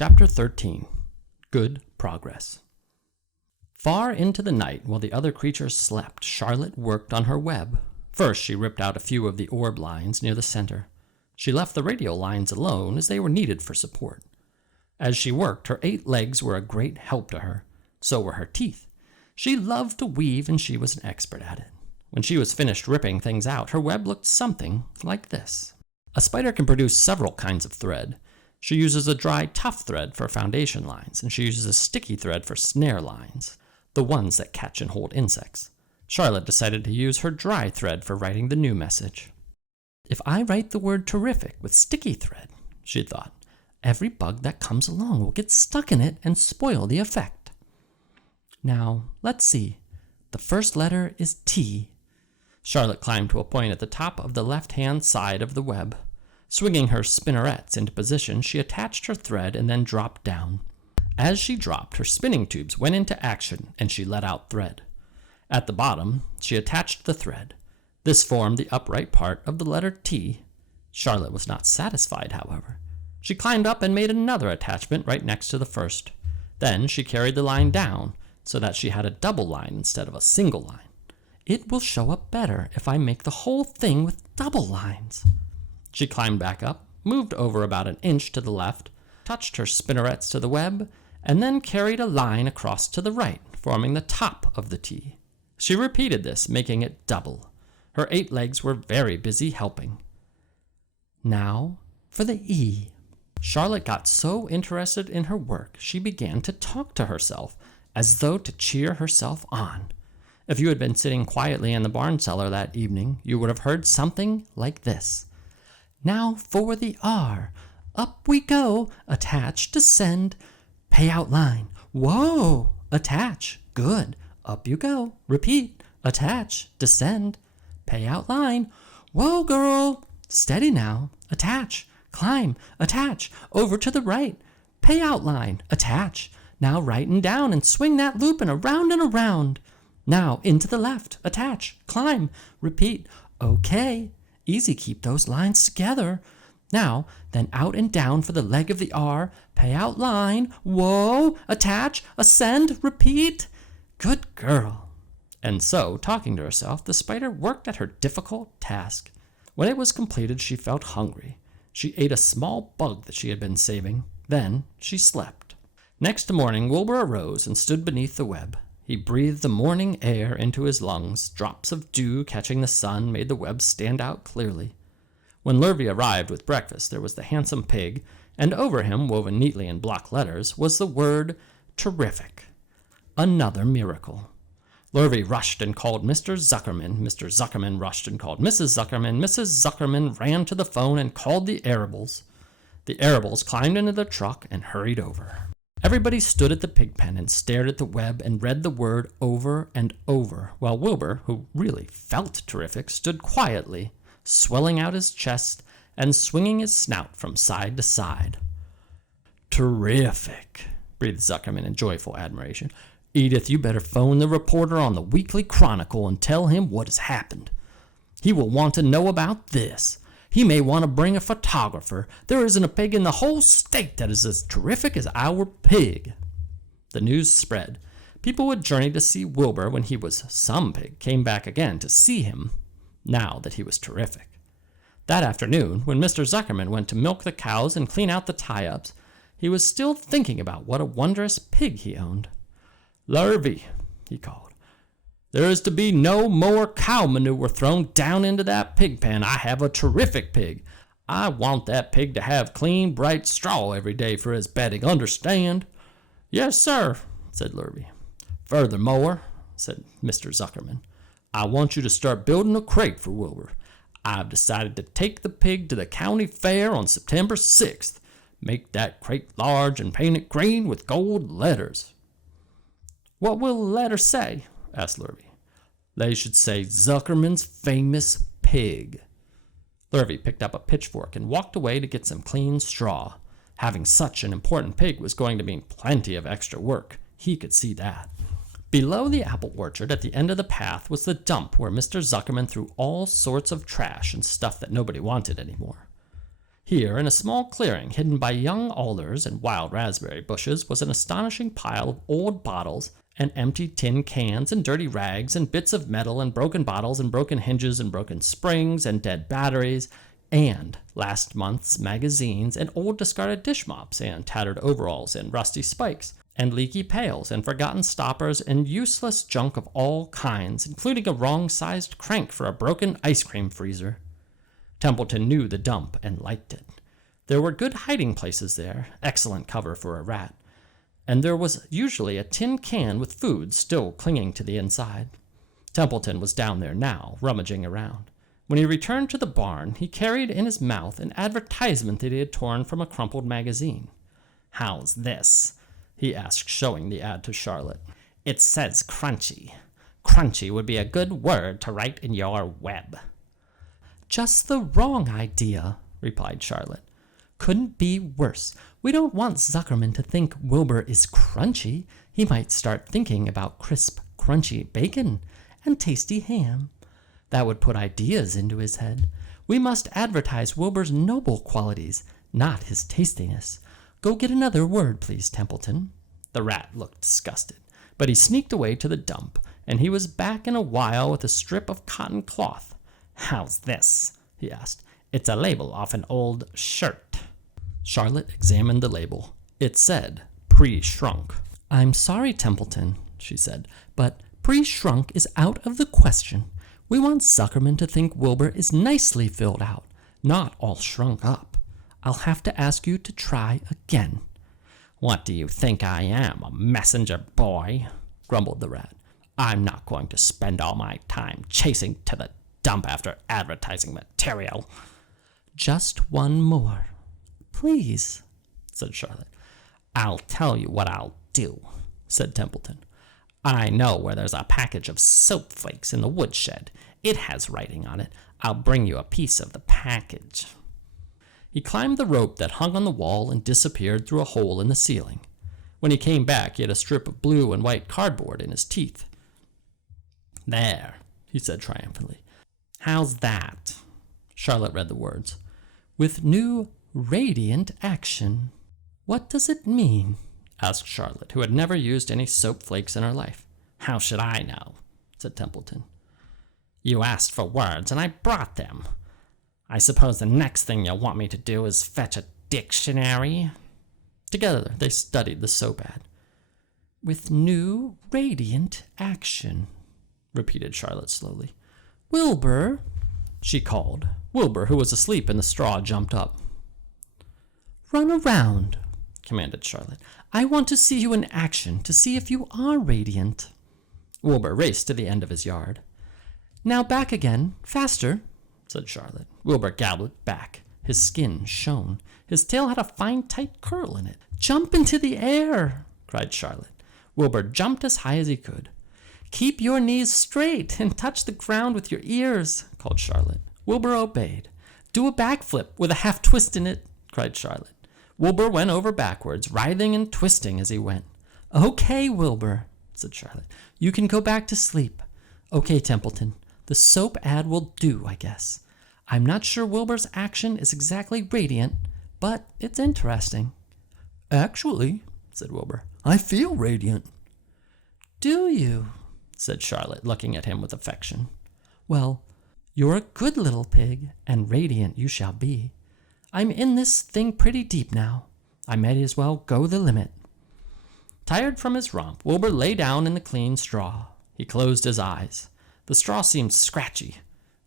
Chapter 13. Good Progress. Far into the night, while the other creatures slept, Charlotte worked on her web. First, she ripped out a few of the orb lines near the center. She left the radial lines alone, as they were needed for support. As she worked, her 8 legs were a great help to her. So were her teeth. She loved to weave, and she was an expert at it. When she was finished ripping things out, her web looked something like this. A spider can produce several kinds of thread. She uses a dry, tough thread for foundation lines, and she uses a sticky thread for snare lines, the ones that catch and hold insects. Charlotte decided to use her dry thread for writing the new message. If I write the word terrific with sticky thread, she thought, every bug that comes along will get stuck in it and spoil the effect. Now, let's see. The first letter is T. Charlotte climbed to a point at the top of the left-hand side of the web. Swinging her spinnerets into position, she attached her thread and then dropped down. As she dropped, her spinning tubes went into action and she let out thread. At the bottom, she attached the thread. This formed the upright part of the letter T. Charlotte was not satisfied, however. She climbed up and made another attachment right next to the first. Then she carried the line down so that she had a double line instead of a single line. It will show up better if I make the whole thing with double lines. She climbed back up, moved over about an inch to the left, touched her spinnerets to the web, and then carried a line across to the right, forming the top of the T. She repeated this, making it double. Her 8 legs were very busy helping. Now for the E. Charlotte got so interested in her work, she began to talk to herself, as though to cheer herself on. If you had been sitting quietly in the barn cellar that evening, you would have heard something like this. Now for the R. Up we go. Attach, descend. Pay out line. Whoa. Attach. Good. Up you go. Repeat. Attach, descend. Pay out line. Whoa, girl. Steady now. Attach. Climb. Attach. Over to the right. Pay out line. Attach. Now right and down and swing that loop and around and around. Now into the left. Attach. Climb. Repeat. Okay. Easy, keep those lines together. Now, then out and down for the leg of the R. Pay out line. Whoa. Attach. Ascend. Repeat. Good girl. And so, talking to herself, the spider worked at her difficult task. When it was completed, she felt hungry. She ate a small bug that she had been saving. Then she slept. Next morning, Wilbur arose and stood beneath the web. He breathed the morning air into his lungs. Drops of dew catching the sun made the web stand out clearly. When Lurvy arrived with breakfast, there was the handsome pig, and over him, woven neatly in block letters, was the word terrific. Another miracle. Lurvy rushed and called Mr. Zuckerman. Mr. Zuckerman rushed and called Mrs. Zuckerman. Mrs. Zuckerman ran to the phone and called the Arables. The Arables climbed into the truck and hurried over. Everybody stood at the pig pen and stared at the web and read the word over and over, while Wilbur, who really felt terrific, stood quietly, swelling out his chest and swinging his snout from side to side. Terrific, breathed Zuckerman in joyful admiration. Edith, you better phone the reporter on the Weekly Chronicle and tell him what has happened. He will want to know about this. He may want to bring a photographer. There isn't a pig in the whole state that is as terrific as our pig. The news spread. People would journey to see Wilbur when he was some pig, came back again to see him, now that he was terrific. That afternoon, when Mr. Zuckerman went to milk the cows and clean out the tie-ups, he was still thinking about what a wondrous pig he owned. Lurvy, he called. There is to be no more cow manure thrown down into that pig pen. I have a terrific pig. I want that pig to have clean, bright straw every day for his bedding, understand? Yes, sir, said Lurvy. Furthermore, said Mr. Zuckerman, I want you to start building a crate for Wilbur. I've decided to take the pig to the county fair on September 6th. Make that crate large and paint it green with gold letters. What will the letters say? Asked Lurvy. They should say Zuckerman's famous pig. Lurvy picked up a pitchfork and walked away to get some clean straw. Having such an important pig was going to mean plenty of extra work. He could see that. Below the apple orchard at the end of the path was the dump where Mr. Zuckerman threw all sorts of trash and stuff that nobody wanted anymore. Here, in a small clearing hidden by young alders and wild raspberry bushes, was an astonishing pile of old bottles and empty tin cans and dirty rags and bits of metal and broken bottles and broken hinges and broken springs and dead batteries and last month's magazines and old discarded dish mops and tattered overalls and rusty spikes and leaky pails and forgotten stoppers and useless junk of all kinds, including a wrong-sized crank for a broken ice cream freezer. Templeton knew the dump and liked it. There were good hiding places there, excellent cover for a rat, and there was usually a tin can with food still clinging to the inside. Templeton was down there now, rummaging around. When he returned to the barn, he carried in his mouth an advertisement that he had torn from a crumpled magazine. "How's this?" he asked, showing the ad to Charlotte. "It says crunchy. Crunchy would be a good word to write in your web." "Just the wrong idea," replied Charlotte. "Couldn't be worse. We don't want Zuckerman to think Wilbur is crunchy. He might start thinking about crisp, crunchy bacon and tasty ham. That would put ideas into his head. We must advertise Wilbur's noble qualities, not his tastiness. Go get another word, please, Templeton." The rat looked disgusted, but he sneaked away to the dump, and he was back in a while with a strip of cotton cloth. "How's this?" he asked. "It's a label off an old shirt." Charlotte examined the label. It said, "Pre-shrunk." "I'm sorry, Templeton," she said, "but pre-shrunk is out of the question. We want Zuckerman to think Wilbur is nicely filled out, not all shrunk up. I'll have to ask you to try again." "What do you think I am, a messenger boy?" grumbled the rat. "I'm not going to spend all my time chasing to the dump after advertising material." "Just one more, please," said Charlotte. "I'll tell you what I'll do," said Templeton. "I know where there's a package of soap flakes in the woodshed. It has writing on it. I'll bring you a piece of the package." He climbed the rope that hung on the wall and disappeared through a hole in the ceiling. When he came back, he had a strip of blue and white cardboard in his teeth. "There," he said triumphantly. "How's that?" Charlotte read the words. "With new radiant action." "What does it mean?" asked Charlotte, who had never used any soap flakes in her life. "How should I know?" said Templeton. "You asked for words, and I brought them. I suppose the next thing you'll want me to do is fetch a dictionary." Together they studied the soap ad. "With new radiant action," repeated Charlotte slowly. "Wilbur," she called. Wilbur, who was asleep in the straw, jumped up. "Run around," commanded Charlotte. "I want to see you in action, to see if you are radiant." Wilbur raced to the end of his yard. "Now back again, faster," said Charlotte. Wilbur galloped back. His skin shone. His tail had a fine tight curl in it. "Jump into the air," cried Charlotte. Wilbur jumped as high as he could. "Keep your knees straight and touch the ground with your ears," called Charlotte. Wilbur obeyed. "Do a backflip with a half twist in it," cried Charlotte. Wilbur went over backwards, writhing and twisting as he went. "Okay, Wilbur," said Charlotte. "You can go back to sleep. Okay, Templeton. The soap ad will do, I guess. I'm not sure Wilbur's action is exactly radiant, but it's interesting." "Actually," said Wilbur, "I feel radiant." "Do you?" said Charlotte, looking at him with affection. "Well, you're a good little pig, and radiant you shall be. I'm in this thing pretty deep now. I might as well go the limit." Tired from his romp, Wilbur lay down in the clean straw. He closed his eyes. The straw seemed scratchy,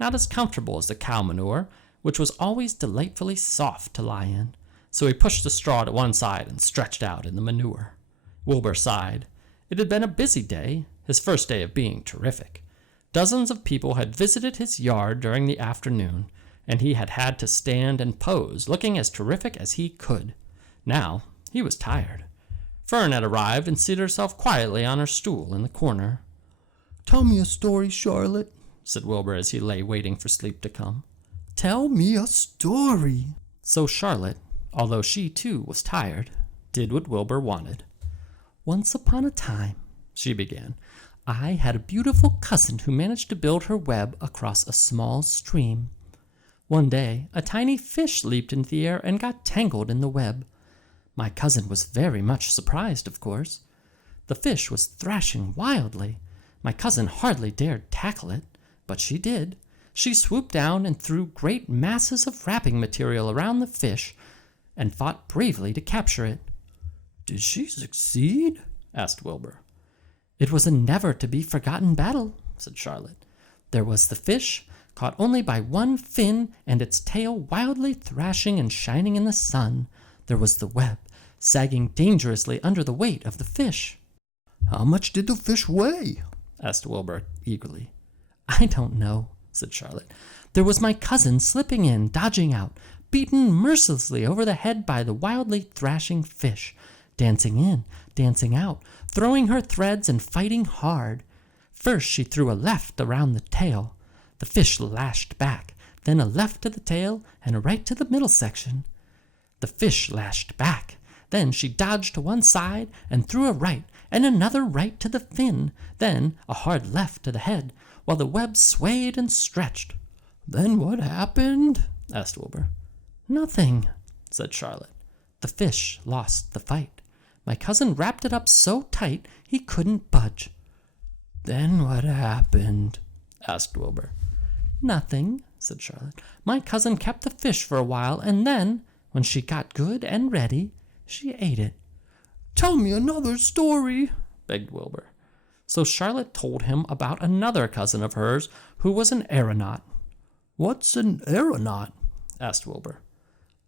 not as comfortable as the cow manure, which was always delightfully soft to lie in, so he pushed the straw to one side and stretched out in the manure. Wilbur sighed. It had been a busy day, his first day of being terrific. Dozens of people had visited his yard during the afternoon, and he had had to stand and pose, looking as terrific as he could. Now he was tired. Fern had arrived and seated herself quietly on her stool in the corner. "Tell me a story, Charlotte," said Wilbur as he lay waiting for sleep to come. "Tell me a story." So Charlotte, although she too was tired, did what Wilbur wanted. "Once upon a time," she began, "I had a beautiful cousin who managed to build her web across a small stream. One day, a tiny fish leaped into the air and got tangled in the web. My cousin was very much surprised, of course. The fish was thrashing wildly. My cousin hardly dared tackle it, but she did. She swooped down and threw great masses of wrapping material around the fish and fought bravely to capture it. "Did she succeed?" asked Wilbur. "It was a never-to-be-forgotten battle," said Charlotte. "There was the fish, caught only by one fin and its tail wildly thrashing and shining in the sun. There was the web, sagging dangerously under the weight of the fish." "How much did the fish weigh?" asked Wilbur eagerly. "I don't know," said Charlotte. "There was my cousin slipping in, dodging out, beaten mercilessly over the head by the wildly thrashing fish, dancing in, dancing out, throwing her threads and fighting hard. First she threw a left around the tail. The fish lashed back, then a left to the tail and a right to the middle section. The fish lashed back. Then she dodged to one side and threw a right and another right to the fin, then a hard left to the head, while the web swayed and stretched." "Then what happened?" asked Wilbur. "Nothing," said Charlotte. "The fish lost the fight. My cousin wrapped it up so tight he couldn't budge." "Then what happened?" asked Wilbur. "Nothing," said Charlotte. "My cousin kept the fish for a while, and then, when she got good and ready, she ate it." "Tell me another story," begged Wilbur. So Charlotte told him about another cousin of hers who was an aeronaut. "What's an aeronaut?" asked Wilbur.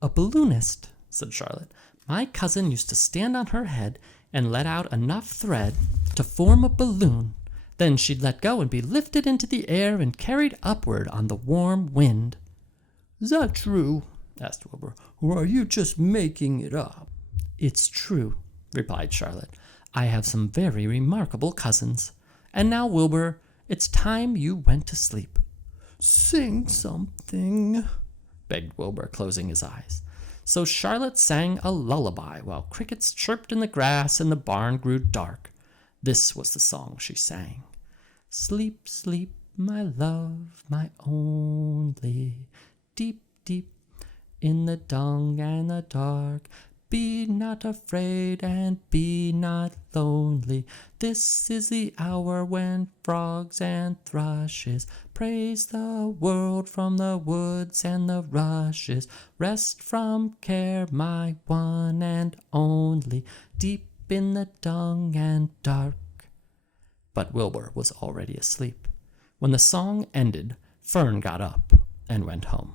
"A balloonist," said Charlotte. "My cousin used to stand on her head and let out enough thread to form a balloon. Then she'd let go and be lifted into the air and carried upward on the warm wind." "Is that true?" asked Wilbur. "Or are you just making it up?" "It's true," replied Charlotte. "I have some very remarkable cousins. And now, Wilbur, it's time you went to sleep." "Sing something," begged Wilbur, closing his eyes. So Charlotte sang a lullaby while crickets chirped in the grass and the barn grew dark. This was the song she sang. "Sleep, sleep, my love, my only, deep, deep in the dung and the dark. Be not afraid and be not lonely. This is the hour when frogs and thrushes praise the world from the woods and the rushes. Rest from care, my one and only, deep in the dung and dark." But Wilbur was already asleep. When the song ended, Fern got up and went home.